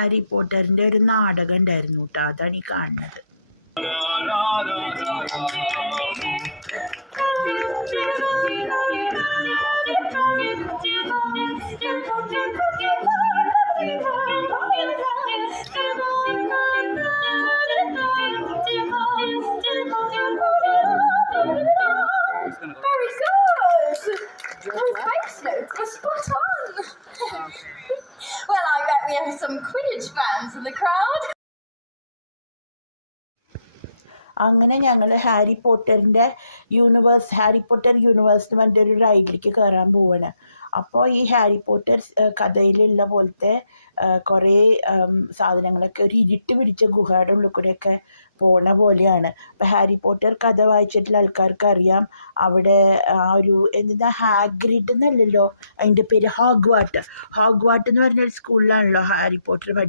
Harry പോട്ടറിൻ്റെ ഒരു നാടകം ഉണ്ടായിരുന്നു കേട്ടോ, അതാണ് ഈ കാണുന്നത്. Very good! Those face notes were spot on! Well, I bet we have some Quidditch fans in the crowd. അങ്ങനെ ഞങ്ങൾ ഹാരി പോട്ടർ യൂണിവേഴ്സ് പറഞ്ഞിട്ടൊരു റൈഡിലേക്ക് കയറാൻ പോവാണ്. അപ്പോൾ ഈ ഹാരി പോട്ടർ കഥയിലുള്ള പോലത്തെ കുറേ സാധനങ്ങളൊക്കെ ഒരു ഇരുട്ട് പിടിച്ച ഗുഹയുടെ ഉള്ളിൽ കൂടെയൊക്കെ പോണ പോലെയാണ്. അപ്പോൾ ഹാരി പോട്ടർ കഥ വായിച്ചിട്ടുള്ള ആൾക്കാർക്ക് അറിയാം, അവിടെ ആ ഒരു എന്താ ഹാഗ്രിഡ് എന്നല്ലല്ലോ അതിൻ്റെ പേര്, ഹോഗ്വാർട്ട് എന്ന് പറഞ്ഞൊരു സ്കൂളിലാണല്ലോ ഹാരി പോട്ടർ